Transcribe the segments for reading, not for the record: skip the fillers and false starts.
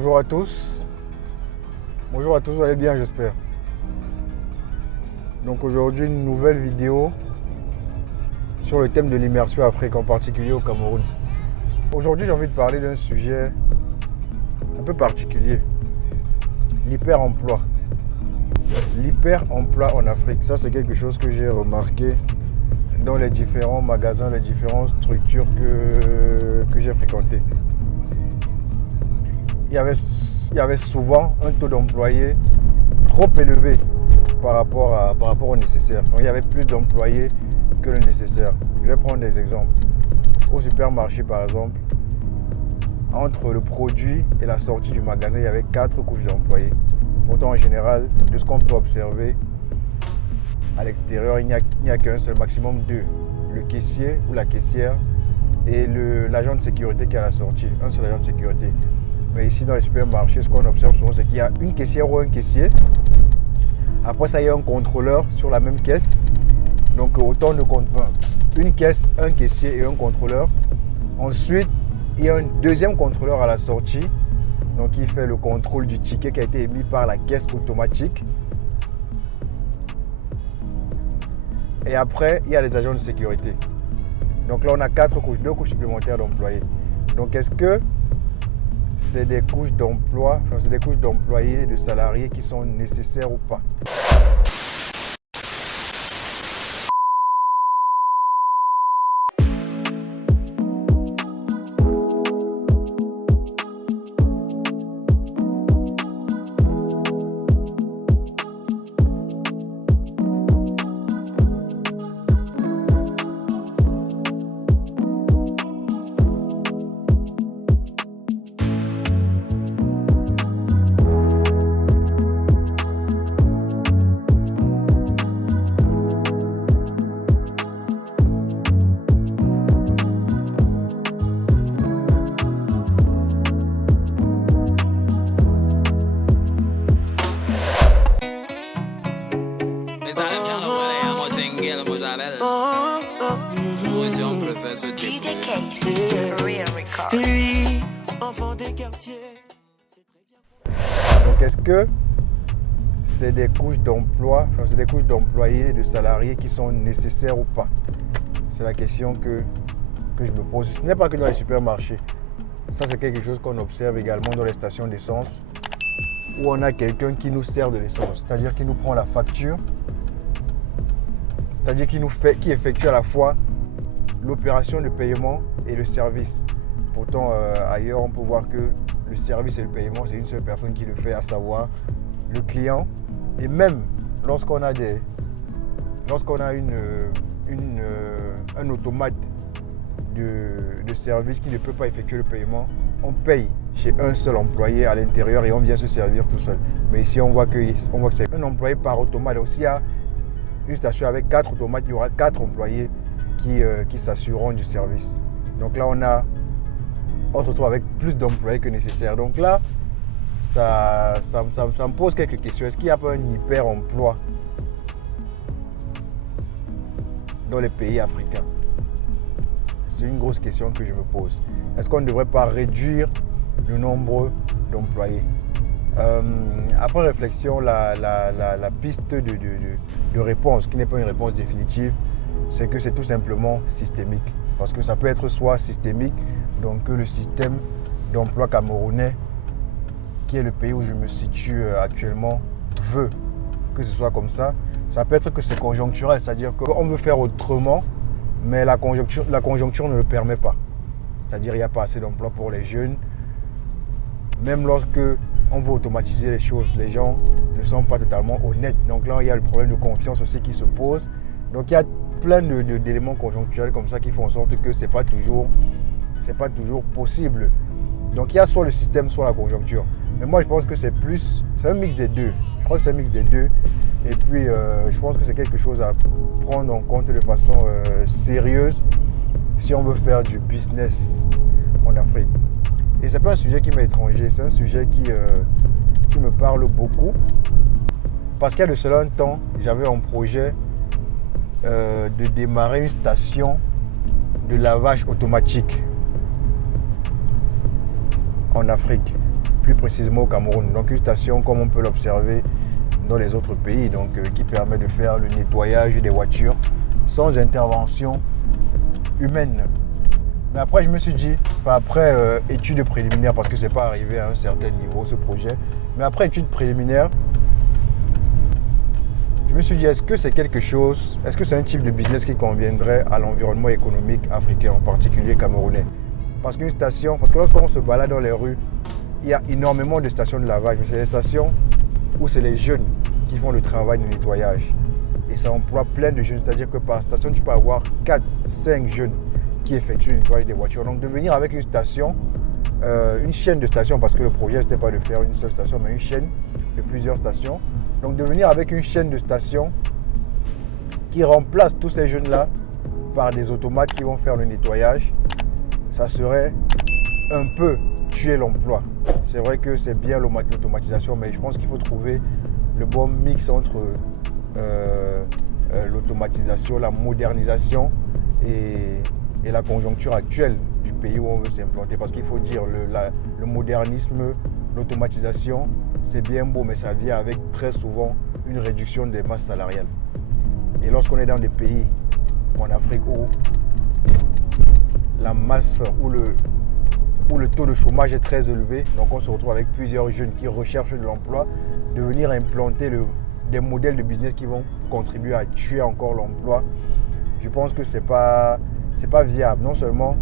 Bonjour à tous. Bonjour à tous, vous allez bien, j'espère. Donc aujourd'hui, une nouvelle vidéo sur le thème de l'immersion Afrique, en particulier au Cameroun. Aujourd'hui, j'ai envie de parler d'un sujet un peu particulier. L'hyper-emploi. L'hyper-emploi en Afrique, ça c'est quelque chose que j'ai remarqué dans les différents magasins, les différentes structures que j'ai fréquentées. Il y avait souvent un taux d'employés trop élevé par rapport au nécessaire. Donc, il y avait plus d'employés que le nécessaire. Je vais prendre des exemples. Au supermarché, par exemple, entre le produit et la sortie du magasin, il y avait 4 couches d'employés. Pourtant, en général, de ce qu'on peut observer, à l'extérieur, il n'y a qu'un seul, maximum 2. Le caissier ou la caissière et l'agent de sécurité qui est à la sortie. Un seul agent de sécurité. Mais ici, dans les supermarchés, ce qu'on observe souvent, c'est qu'il y a une caissière ou un caissier. Après ça, il y a un contrôleur sur la même caisse. Donc, autant de comptes. Une caisse, un caissier et un contrôleur. Ensuite, il y a un deuxième contrôleur à la sortie. Donc, il fait le contrôle du ticket qui a été émis par la caisse automatique. Et après, il y a les agents de sécurité. Donc là, on a 4 couches, 2 couches supplémentaires d'employés. Donc, est-ce que c'est des couches d'emploi, c'est des couches d'employés, de salariés qui sont nécessaires ou pas? Lui, enfant des quartiers. Donc est-ce que c'est des couches d'emploi, c'est des couches d'employés, de salariés qui sont nécessaires ou pas? C'est la question que je me pose. Ce n'est pas que dans les supermarchés. Ça, c'est quelque chose qu'on observe également dans les stations d'essence où on a quelqu'un qui nous sert de l'essence, c'est-à-dire qui nous prend la facture, c'est-à-dire qui effectue à la fois l'opération de paiement et le service. Pourtant, ailleurs, on peut voir que le service et le paiement, c'est une seule personne qui le fait, à savoir le client. Et même lorsqu'on a un automate de service qui ne peut pas effectuer le paiement, on paye chez un seul employé à l'intérieur et on vient se servir tout seul. Mais ici, on voit que c'est un employé par automate. Donc, s'il y a une station avec 4 automates, il y aura 4 employés qui s'assureront du service. Donc là, on se retrouve avec plus d'employés que nécessaire. Donc là, ça me pose quelques questions. Est-ce qu'il n'y a pas un hyper-emploi dans les pays africains? C'est une grosse question que je me pose. Est-ce qu'on ne devrait pas réduire le nombre d'employés? Après réflexion, la piste de réponse, qui n'est pas une réponse définitive, c'est que c'est tout simplement systémique. Parce que ça peut être soit systémique, donc que le système d'emploi camerounais, qui est le pays où je me situe actuellement, veut que ce soit comme ça. Ça peut être que c'est conjoncturel, c'est-à-dire qu'on veut faire autrement, mais la conjoncture ne le permet pas. C'est-à-dire qu'il n'y a pas assez d'emplois pour les jeunes. Même lorsque on veut automatiser les choses, les gens ne sont pas totalement honnêtes. Donc là, il y a le problème de confiance aussi qui se pose. Donc il y a plein d'éléments conjoncturels comme ça qui font en sorte que ce n'est pas toujours possible. Donc il y a soit le système, soit la conjoncture. Mais moi, je pense que c'est un mix des deux. Je crois que c'est un mix des deux. Et puis, je pense que c'est quelque chose à prendre en compte de façon sérieuse si on veut faire du business en Afrique. Et ce n'est pas un sujet qui m'est étranger, c'est un sujet qui me parle beaucoup. Parce qu'il y a de cela un temps, j'avais un projet de démarrer une station de lavage automatique en Afrique. plus précisément au Cameroun. Donc une station comme on peut l'observer dans les autres pays, donc qui permet de faire le nettoyage des voitures sans intervention humaine. Mais après je me suis dit, après études préliminaires, parce que c'est pas arrivé à un certain niveau ce projet, mais après études préliminaires, je me suis dit, est-ce que c'est quelque chose, est-ce que c'est un type de business qui conviendrait à l'environnement économique africain, en particulier camerounais? Parce que lorsqu'on se balade dans les rues, il y a énormément de stations de lavage, mais c'est des stations où c'est les jeunes qui font le travail de nettoyage. Et ça emploie plein de jeunes, c'est-à-dire que par station, tu peux avoir 4, 5 jeunes qui effectuent le nettoyage des voitures. Donc de venir avec une station, une chaîne de stations, parce que le projet, ce n'était pas de faire une seule station, mais une chaîne de plusieurs stations. Donc de venir avec une chaîne de stations qui remplace tous ces jeunes-là par des automates qui vont faire le nettoyage, ça serait un peu tuer l'emploi. C'est vrai que c'est bien l'automatisation, mais je pense qu'il faut trouver le bon mix entre l'automatisation, la modernisation et la conjoncture actuelle du pays où on veut s'implanter. Parce qu'il faut dire, le modernisme, l'automatisation, c'est bien beau, mais ça vient avec très souvent une réduction des masses salariales. Et lorsqu'on est dans des pays en Afrique où la masse, où le taux de chômage est très élevé, donc on se retrouve avec plusieurs jeunes qui recherchent de l'emploi, de venir implanter des modèles de business qui vont contribuer à tuer encore l'emploi, je pense que c'est pas viable. Non seulement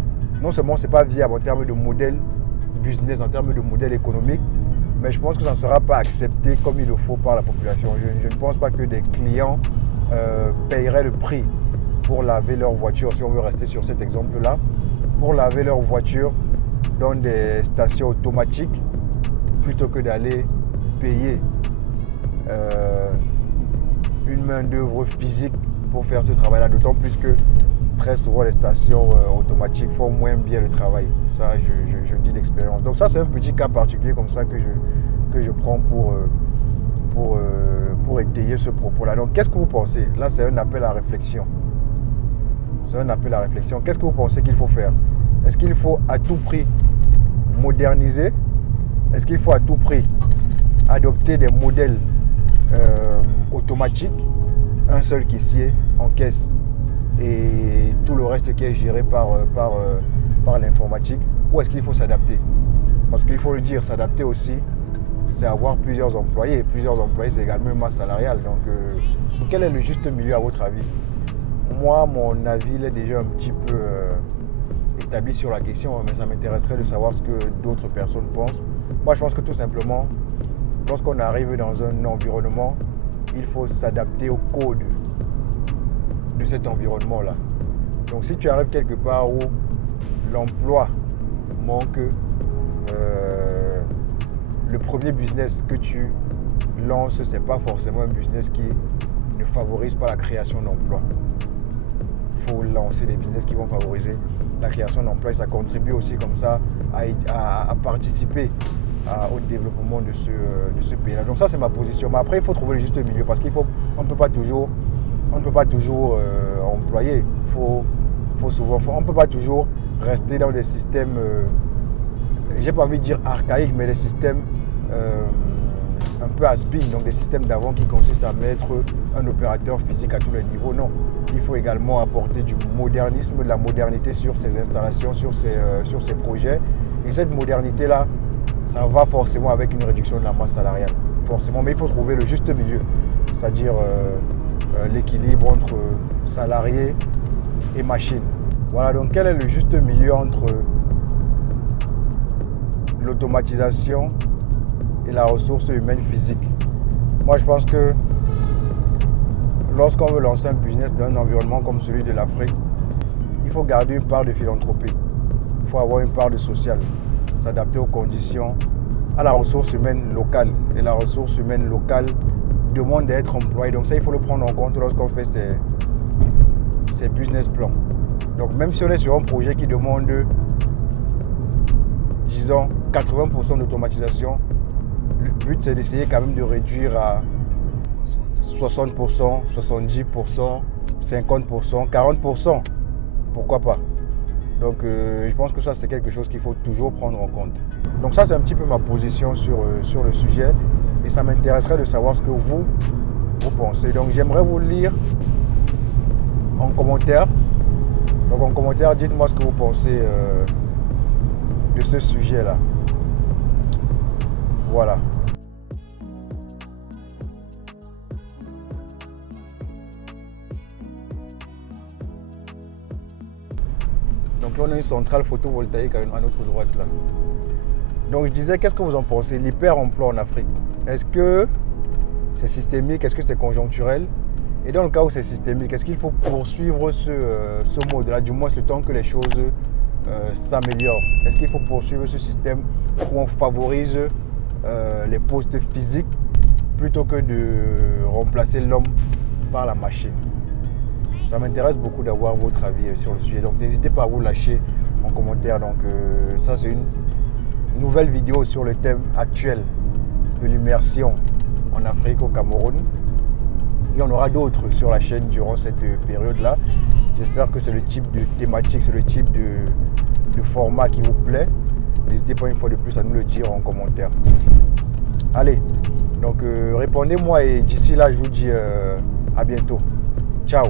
c'est pas viable en termes de modèle business, en termes de modèle économique, mais je pense que ça ne sera pas accepté comme il le faut par la population. Je ne pense pas que des clients paieraient le prix pour laver leur voiture, si on veut rester sur cet exemple-là, pour laver leur voiture dans des stations automatiques plutôt que d'aller payer une main-d'œuvre physique pour faire ce travail-là. D'autant plus que très souvent les stations automatiques font moins bien le travail. Ça, je dis d'expérience. Donc ça, c'est un petit cas particulier comme ça que je prends pour étayer ce propos-là. Donc qu'est-ce que vous pensez? Là, c'est un appel à réflexion. C'est un appel à réflexion. Qu'est-ce que vous pensez qu'il faut faire? Est-ce qu'il faut à tout prix moderniser? Est-ce qu'il faut à tout prix adopter des modèles automatiques, un seul caissier en caisse et tout le reste qui est géré par l'informatique? Ou est-ce qu'il faut s'adapter? Parce qu'il faut le dire, s'adapter aussi, c'est avoir plusieurs employés. Plusieurs employés, c'est également une masse salariale. Donc, quel est le juste milieu à votre avis? Moi, mon avis, il est déjà un petit peu établi sur la question, mais ça m'intéresserait de savoir ce que d'autres personnes pensent. Moi, je pense que tout simplement, lorsqu'on arrive dans un environnement, il faut s'adapter au code de cet environnement-là. Donc, si tu arrives quelque part où l'emploi manque, le premier business que tu lances, ce n'est pas forcément un business qui ne favorise pas la création d'emplois. Il faut lancer des business qui vont favoriser la création d'emplois et ça contribue aussi comme ça à participer au développement de ce pays-là. Donc ça, c'est ma position. Mais après, il faut trouver le juste milieu parce qu'on ne peut pas toujours employer. On ne peut pas toujours rester dans des systèmes, j'ai pas envie de dire archaïques, mais des systèmes un peu has-been, donc des systèmes d'avant qui consistent à mettre un opérateur physique à tous les niveaux. Non, il faut également apporter du modernisme, de la modernité sur ces installations, sur ces projets. Et cette modernité-là, ça va forcément avec une réduction de la masse salariale. Forcément, mais il faut trouver le juste milieu, c'est-à-dire l'équilibre entre salariés et machines. Voilà, donc quel est le juste milieu entre l'automatisation et la ressource humaine physique? Moi, je pense que lorsqu'on veut lancer un business dans un environnement comme celui de l'Afrique, il faut garder une part de philanthropie. Il faut avoir une part de social, s'adapter aux conditions, à la ressource humaine locale. Et la ressource humaine locale demande d'être employée. Donc ça, il faut le prendre en compte lorsqu'on fait ces business plans. Donc même si on est sur un projet qui demande, disons, 80% d'automatisation, le but c'est d'essayer quand même de réduire à 60%, 70%, 50%, 40%. Pourquoi pas? Donc je pense que ça c'est quelque chose qu'il faut toujours prendre en compte. Donc ça c'est un petit peu ma position sur le sujet et ça m'intéresserait de savoir ce que vous pensez. Donc j'aimerais vous lire en commentaire. Donc en commentaire, dites-moi ce que vous pensez de ce sujet-là. Voilà. Donc là, on a une centrale photovoltaïque à notre droite là. Donc je disais, qu'est-ce que vous en pensez? L'hyper-emploi en Afrique, est-ce que c'est systémique? Est-ce que c'est conjoncturel? Et dans le cas où c'est systémique, est-ce qu'il faut poursuivre ce mode-là, du moins le temps que les choses s'améliorent? Est-ce qu'il faut poursuivre ce système où on favorise les postes physiques plutôt que de remplacer l'homme par la machine? Ça m'intéresse beaucoup d'avoir votre avis sur le sujet. Donc n'hésitez pas à vous lâcher en commentaire. Donc ça c'est une nouvelle vidéo sur le thème actuel de l'immersion en Afrique, au Cameroun. Il y en aura d'autres sur la chaîne durant cette période-là. J'espère que c'est le type de thématique, c'est le type de format qui vous plaît. N'hésitez pas une fois de plus à nous le dire en commentaire. Allez, donc répondez-moi et d'ici là, je vous dis à bientôt. Ciao.